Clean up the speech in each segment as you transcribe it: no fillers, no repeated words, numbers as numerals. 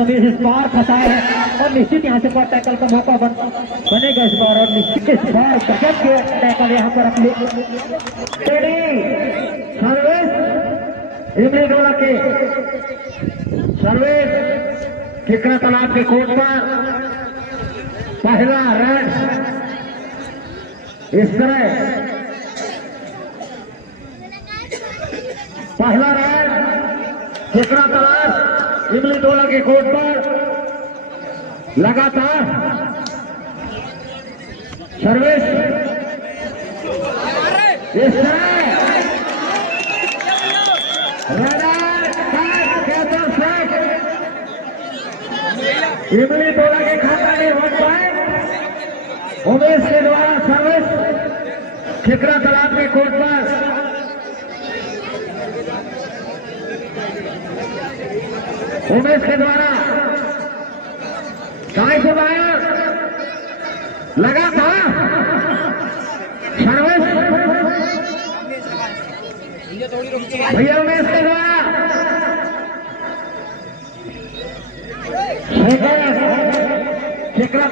तमीज इस बार फंसा है और निश्चित यहाँ से पर टैकल का मौका बनेगा इस बार, और निश्चित इस बार गजब के टैकल यहाँ पर अपने सर्विस इमली डोला के सर्विस किकरा तालाब के कोर्ट पर पहला रेड इस तरह पहला रेड किकरा तालाब इमली डोला के कोर्ट पर लगातार सर्विस इस तरह इमली डोला के खाता में 1 पॉइंट उमेश के द्वारा सर्विस खिकरा तालाब के कोर्ट पर उमेश के द्वारा दाएं से बाएं लगा था सर्विस भैया उमेश के द्वारा खिकरा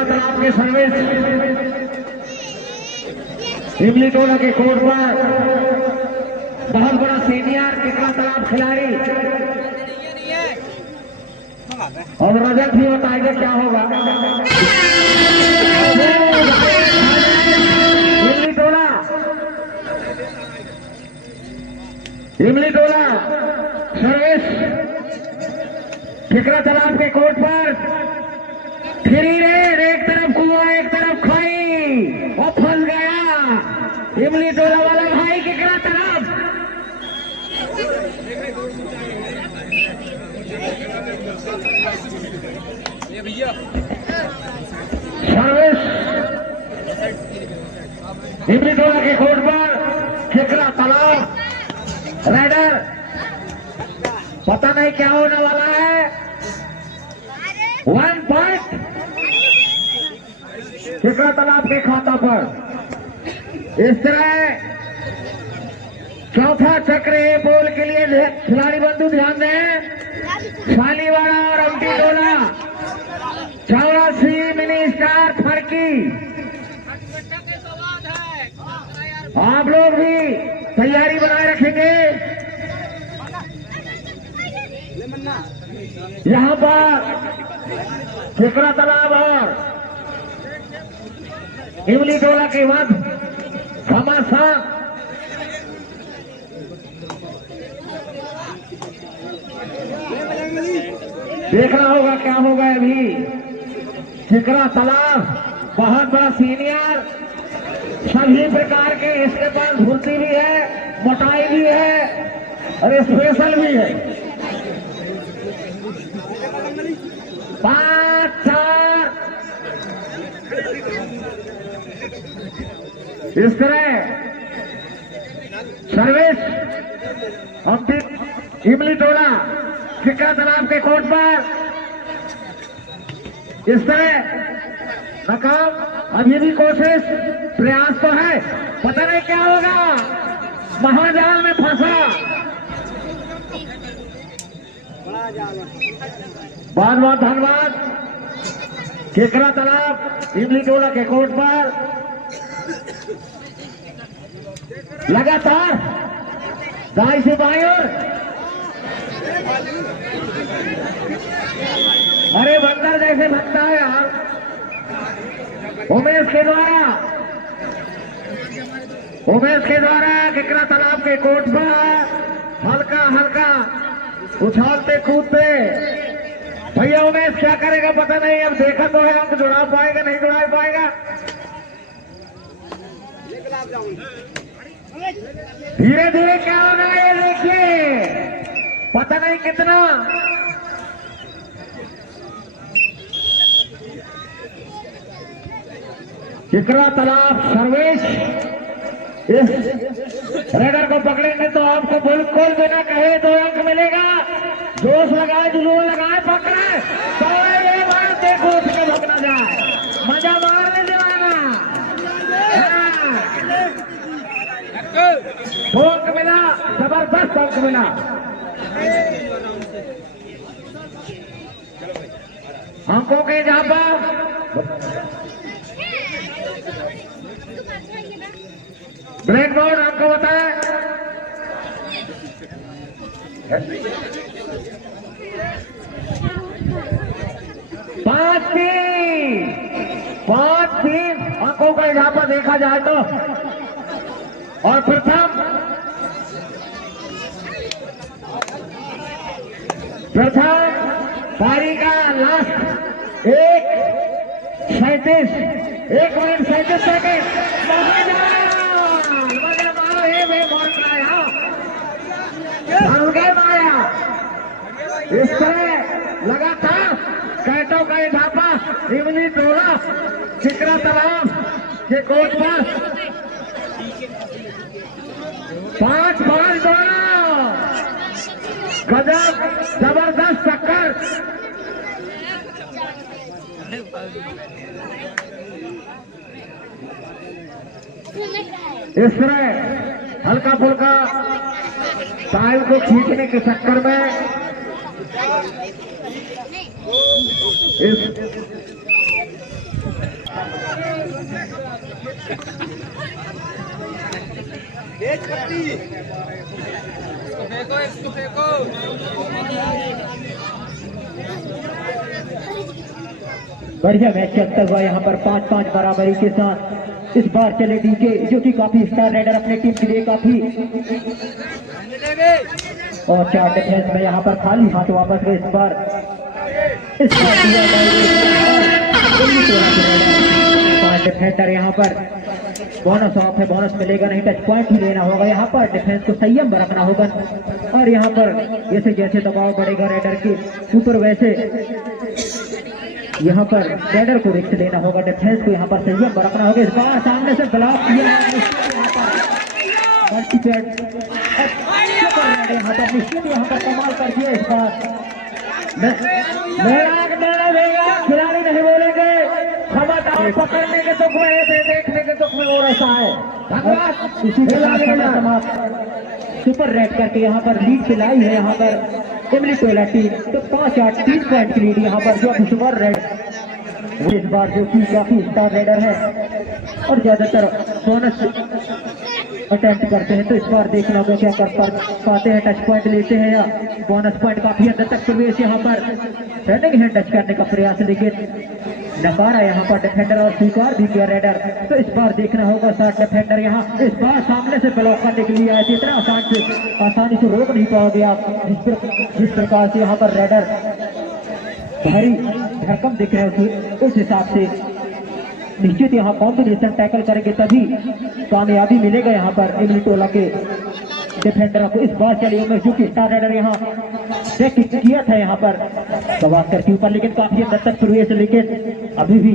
तालाब के सर्विस इमली टोला के कोर्ट पर बहुत बड़ा सीनियर खिकरा तालाब खिलाड़ी और रजत भी बताएंगे क्या होगा। इमली टोला सर्विस खिकरा तालाब के कोर्ट पर फिरी रेड, एक तरफ कुआं एक तरफ खाई और फंस गया इमली टोला वाला भाई खिकरा तालाब। सर्विस इमली टोला के कोर्ट पर खिकरा तालाब राइडर पता नहीं क्या होने वाला है। 1 पॉइंट खिकरा तालाब के खाता पर। इस तरह चौथा चक्र ए बॉल के लिए खिलाड़ी बंधु ध्यान दें, शालीवाड़ा और अमटी टोला 84 मिनी स्टार फर्की। आप लोग भी तैयारी बनाए रखेंगे। यहाँ पर खिकरा तालाब और इमली टोला के बाद घमासान देखना होगा क्या होगा। अभी खिकरा तालाब बहुत बड़ा सीनियर, सभी प्रकार के इसके पास भूसी भी है, मोटाई भी है और स्पेशल भी है। 5-4 इस तरह सर्विस इमली टोला खिकरा तालाब के कोर्ट पर इस तरह नाकाम। अभी भी कोशिश प्रयास तो है, पता नहीं क्या होगा, महाजाल में फंसा। बहुत बहुत धन्यवाद। खिकरा तालाब इमली टोला के कोर्ट पर लगातार दाई से बाई ओर, अरे बंदर जैसे भगता है यार। उमेश के द्वारा खिकरा तालाब के कोर्ट पर हल्का हल्का उछालते कूदते। भैया उमेश क्या करेगा पता नहीं, अब देखा तो है, हम जुड़ा पाएगा नहीं जुड़ा पाएगा। धीरे धीरे क्या होगा ये देखिए, पता नहीं कितना। खिकरा तालाब सर्विस इस रेडर को पकड़ेंगे तो आपको बिल्कुल बिना कहे 2 अंक मिलेगा। जोश लगाए, जुनून लगाए, पकड़े तो ये बात देखो उसके भगना जाए, मजा मारने दिलाना। 2 अंक मिला, जबरदस्त अंक अंक मिला। अंकों के जहां पर ब्लैक बोर्ड आपको बताए 5-3 अंकों का जहां पर देखा जाए तो। और प्रथम पारी का लास्ट 1 मिनट 37 सेकेंड। इस तरह लगातार कैटों का ढापा इमली टोला चिकरा तालाब के कोर्ट पर 5-5 दोनों गजब जबरदस्त टक्कर। इस तरह हल्का फुल्का टाइल को खींचने के चक्कर में इसको फेंको। बढ़िया मैच चलता हुआ यहाँ पर 5-5 बराबरी के साथ इस बार चले डीके, जो कि काफी स्टार राइडर अपने टीम के लिए काफी। और 4 डिफेंस में यहाँ पर खाली हाथ वापस गए इस बार। डिफेंडर यहाँ पर बोनस ऑफ है, बोनस मिलेगा नहीं, टच पॉइंट ही लेना होगा। यहाँ पर डिफेंस को संयम रखना होगा और यहाँ पर जैसे जैसे दबाव बढ़ेगा राइडर के ऊपर वैसे यहाँ पर राइडर को रिस्क लेना होगा। डिफेंस को यहाँ पर संयम रखना होगा। इस बार सामने से ब्लॉक किया यहाँ पर कमाल कर दिया इस बार। खिलाड़ी नहीं बोलेंगे, खबरदार पकड़ने के दुख में देखने के दुख में और ऐसा है। धन्यवाद। इसी के समाप्त सुपर रेड करके यहाँ पर लीड खिलाई है यहाँ पर इमली टोला टीम। तो 5-8 3 पॉइंट की लीड यहाँ पर जो सुपर रेड इस बार जो कि काफी स्टार रेडर है और ज्यादातर बोनस अटेम्प्ट करते हैं। तो इस बार देखना होगा क्या कर पाते हैं, टच पॉइंट लेते हैं या बोनस पॉइंट। काफी अंदर तक प्रवेश यहाँ पर रनिंग हैंड टच करने का प्रयास, लेकिन नकारा यहाँ पर डिफेंडर और स्वीकार भी किया रेडर। तो इस बार देखना होगा 7 डिफेंडर यहाँ इस बार सामने से ब्लॉक करने के लिए आए थे। इतना आसानी से रोक नहीं पाओगे आप, जिस प्रकार से यहाँ पर रेडर भारी भरकम दिख रहे थे। उस हिसाब से निश्चित यहाँ कॉम्बिनेशन टैकल करेंगे तभी कामयाबी मिलेगा यहाँ पर इमली टोला के डिफेंडर को। इस बार चलिए उमेश जो कि स्टार राइडर यहाँ चेक किया था यहाँ पर गवास्कर के ऊपर, लेकिन काफी अंदर तक प्रवेश, लेकिन अभी भी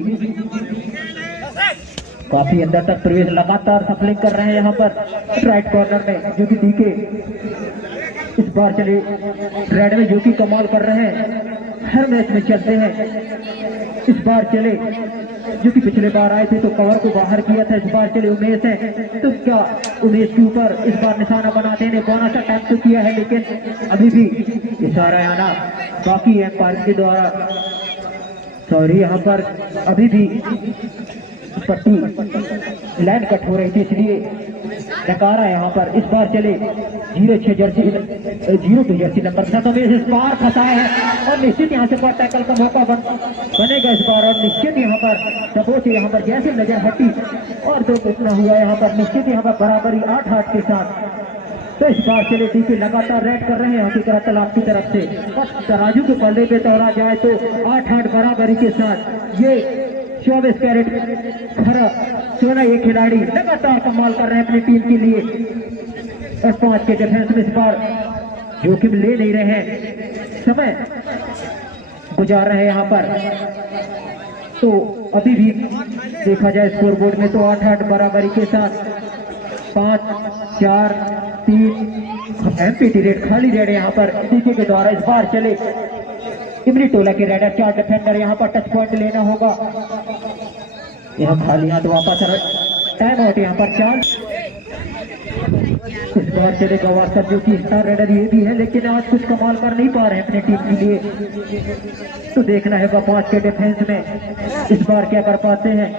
काफी अंदर तक प्रवेश लगातार सफलिंग कर रहे हैं यहाँ पर राइट कॉर्नर में जो कि डीके। इस बार चलिए रेड में जो कि कमाल कर रहे हैं, हर मैच में चलते हैं। इस बार चले जो कि पिछले बार आए थे तो कवर को बाहर किया था। इस बार चले उमेश है, तो क्या उमेश के ऊपर इस बार निशाना बनाते हैं। बोनस अटैम्प्ट तो किया है लेकिन अभी भी इशारा आना बाकी है पार्क के द्वारा। सॉरी, यहाँ पर अभी भी पट्टी लाइन कट हो रही थी इसलिए नकारा यहाँ पर। इस बार चले 0-2 जर्सी नंबर 7 में इस बार फंसा है और निश्चित यहाँ से पर टैकल का मौका बनेगा इस बार। और निश्चित यहाँ पर सपोज यहाँ पर जैसे नजर हटी और 2 कितना हुआ यहाँ पर, निश्चित यहाँ पर बराबरी 8-8 के साथ। तो इस बार चले टीपी लगातार रेड कर रहे हैं हकीकत तालाब की तरफ से। और तराजू के पल्ले पे तोड़ा जाए तो 8-8 बराबरी के साथ ये 24 कैरेट खरा सोना ये खिलाड़ी लगातार कमाल कर रहे हैं अपनी टीम के लिए। और 5 के डिफेंस में इस बार जोखिम ले नहीं रहे हैं, समय गुजार रहे हैं यहाँ पर। तो अभी भी देखा जाए स्कोरबोर्ड में तो 8-8 बराबरी के साथ 5-4-3 एमपीटी रेड खाली रेड यहाँ पर डीके के द्वारा। इस बार चले इमली टोला के रेडर 4 डिफेंडर यहाँ पर टच पॉइंट लेना होगा। यहाँ खाली हाथ वापस टाइम आउट यहाँ पर 4 इस बार चले गवास्कर जो कि स्टार रेडर ये भी है, लेकिन आज कुछ कमाल कर नहीं पा रहे हैं अपनी टीम के लिए। तो देखना है 5 के डिफेंस में इस बार क्या कर पाते हैं।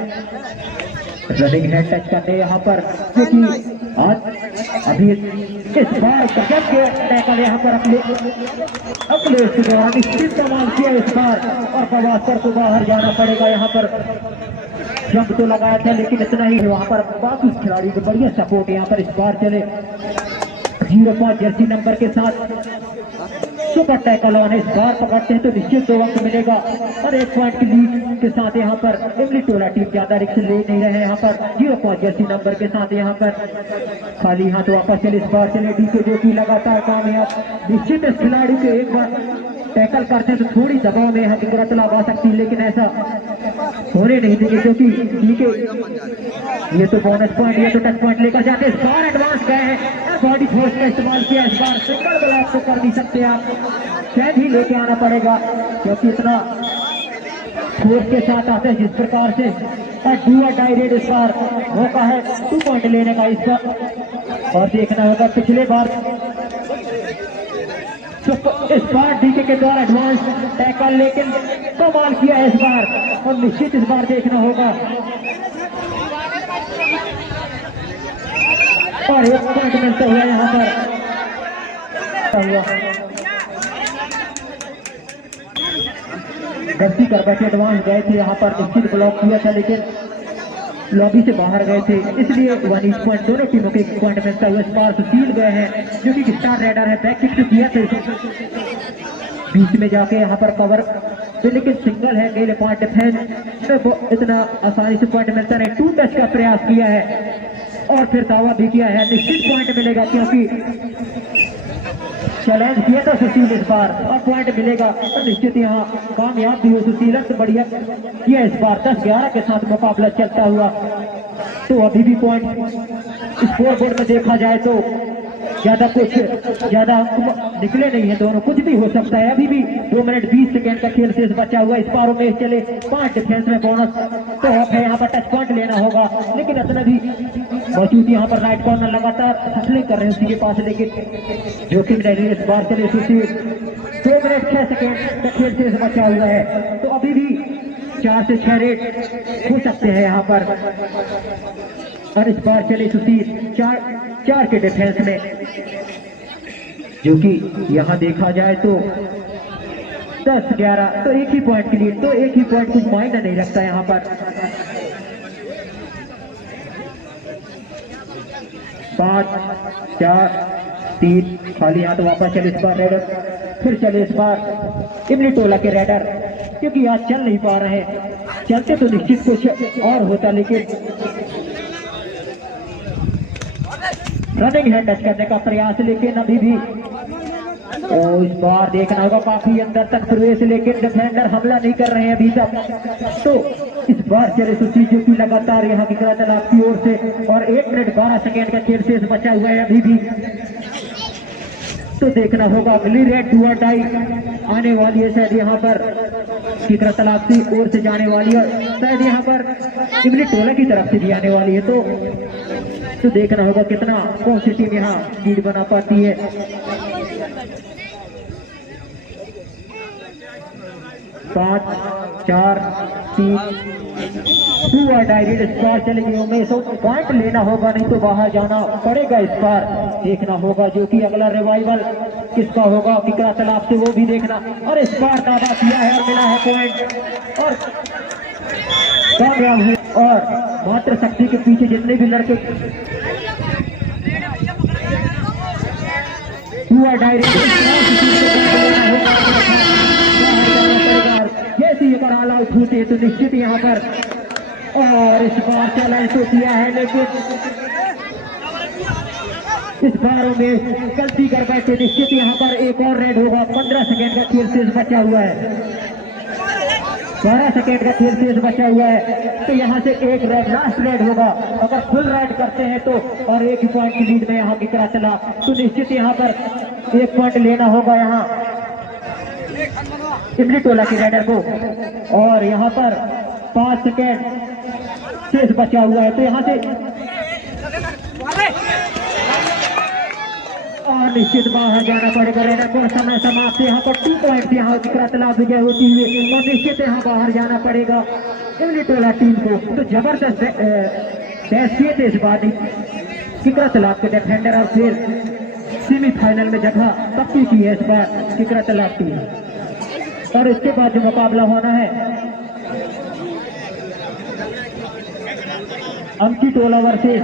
रनिंग हैंड टच करते हैं यहाँ पर, क्योंकि आज अभी इस बार गजब के टैकल यहाँ पर अपने इसके दौरान निश्चित कमाल किया इस बार, और गवास्कर को बाहर जाना पड़ेगा। यहाँ पर जंप तो लगाया था, लेकिन इतना ही वहां पर बाकी खिलाड़ी को बढ़िया सपोर्ट यहाँ पर इस बार चले 05 जर्सी नंबर के साथ सुपर टैकल ऑन इस बार पकड़ते हैं तो निश्चित 2 अंक मिलेगा, और 1 पॉइंट की लीड के साथ यहाँ पर इमली टोला टीम ज्यादा रिक्स ले नहीं रहे हैं। यहाँ पर 05 जर्सी नंबर के साथ यहाँ पर खाली हाथ वापस चले इस बार चले डीके जो कि लगातार कामयाब। निश्चित इस खिलाड़ी को एक बार टैकल करते हैं तो थोड़ी दबाव में हकीकत ला आ सकती है, लेकिन ऐसा होने नहीं देंगे, क्योंकि ये तो बोनस पॉइंट, ये तो टच पॉइंट लेकर जाते हैं। इस बार एडवांस गए हैं, बॉडी फोर्स का इस्तेमाल किया इस बार, सिंगल ब्लॉक तो कर नहीं सकते आप, शायद ही लेके आना पड़ेगा, क्योंकि इतना फोर्स के साथ आते हैं जिस प्रकार से। डू डायरेक्ट इस बार मौका है 2 पॉइंट लेने का इस बार, और देखना होगा पिछले बार तो इस बार डीके के द्वारा एडवांस टैकल, लेकिन कमाल किया है इस बार, और निश्चित इस बार देखना होगा। और 1 पॉइंट मिलता हुआ यहाँ पर गलती कर बैठे, एडवांस गए थे यहाँ पर, निश्चित ब्लॉक किया था लेकिन लॉबी से बाहर गए थे, इसलिए 1 ईच पॉइंट दोनों टीमों को 1 पॉइंट मिलता हुआ इस बार सुशील गए हैं जो कि स्टार रेडर है। बैक किक किया था बीच में जाके यहाँ पर कवर तो, लेकिन सिंगल है गेले 5 डिफेंस में इतना आसानी से पॉइंट मिलता नहीं। 2 टच का प्रयास किया है और फिर दावा भी किया है, निश्चित पॉइंट मिलेगा, क्योंकि चैलेंज किया था सुशील इस बार, और पॉइंट मिलेगा और निश्चित यहाँ कामयाब भी हो सुशील। तो बढ़िया किया इस बार, 10-11 के साथ मुकाबला चलता हुआ। तो अभी भी पॉइंट स्कोर बोर्ड में देखा जाए तो ज्यादा निकले नहीं है, दोनों कुछ भी हो सकता है। अभी भी 2 मिनट 20 सेकेंड का खेल शेष बचा हुआ, इस बार में चले 5 डिफेंस में बोनस तो है, यहाँ पर टच पॉइंट लेना होगा, लेकिन इतना भी मौजूद यहाँ पर राइट कॉर्नर लगातार हसलिंग कर रहे हैं उसी के पास, लेकिन जोखिम नहीं इस बार चले सुशील। 2 मिनट 6 सेकेंड का खेल शेष बचा हुआ है, तो अभी भी 4 से 6 रेट हो सकते हैं यहाँ पर, और इस बार चले सुशील 4 के डिफेंस में, जो कि यहाँ देखा जाए तो 10-11 तो 1 ही पॉइंट के लिए, तो 1 ही पॉइंट कुछ मायने नहीं रखता यहाँ पर। 5, 4, 3 खाली हाथ वापस चले इस बार रेडर, फिर चले इस बार इमली टोला के रेडर, क्योंकि आज चल नहीं पा रहे हैं, चलते तो निश्चित कुछ और होता, लेकिन रनिंग है टच करने का प्रयास, लेकिन अभी भी इस बार देखना होगा काफी अंदर तक प्रवेश, लेकिन डिफेंडर हमला नहीं कर रहे हैं अभी तक। तो इस बार चले सुशील जो कि लगातार यहाँ की तालाब की ओर से, और 1 मिनट 12 सेकेंड का खेल शेष बचा हुआ है अभी भी। तो देखना होगा अगली रेड डू और डाई आने वाली है, शायद यहाँ पर किकरा तालाब की ओर से जाने वाली है, शायद यहाँ पर इमली टोला की तरफ से भी आने वाली है। तो देखना होगा कितना कौन सी टीम यहाँ लीड बना पाती है। 5, 4, 3 2 और डायरेक्ट इस बार चलेगी उमेश, पॉइंट लेना होगा, नहीं तो बाहर जाना पड़ेगा इस बार। देखना होगा जो कि अगला रिवाइवल किसका होगा, किकरा तालाब से, वो भी देखना। और इस बार दावा किया है और मिला है पॉइंट, और कामयाब हुए। और मात्र शक्ति के पीछे जितने भी लड़के हुआ डायरेक्ट जैसे अगर ऑल आउट होते तो निश्चित यहाँ पर, और इस बार चैलेंज तो किया है, लेकिन इस बार में गलती कर बैठे, निश्चित यहाँ पर एक और रेड होगा। 15 सेकेंड का खेल शेष बचा हुआ है, 12 सेकेंड का खेल शेष बचा हुआ है, तो यहाँ से एक रेड लास्ट रेड होगा। अगर फुल रेड करते हैं तो, और 1 पॉइंट की लीड में यहाँ की तरह चला, तो निश्चित यहाँ पर 1 पॉइंट लेना होगा यहाँ इमली टोला के रेडर को। और यहाँ पर 5 सेकेंड शेष बचा हुआ है, तो यहाँ से और निश्चित बाहर जाना पड़ेगा। रेडर को समय समाप्त, यहाँ पर 2 पॉइंट यहाँ तालाब विजय होती हुई और निश्चित यहाँ बाहर जाना पड़ेगा इमली टोला टीम को। तो जबरदस्त किए थे इस बार किकरा तालाब के डिफेंडर और फिर सेमीफाइनल में जगह पक्की की है इस बार किकरा तालाब टीम। और इसके बाद जो मुकाबला होना है अमकी टोला वर्सेस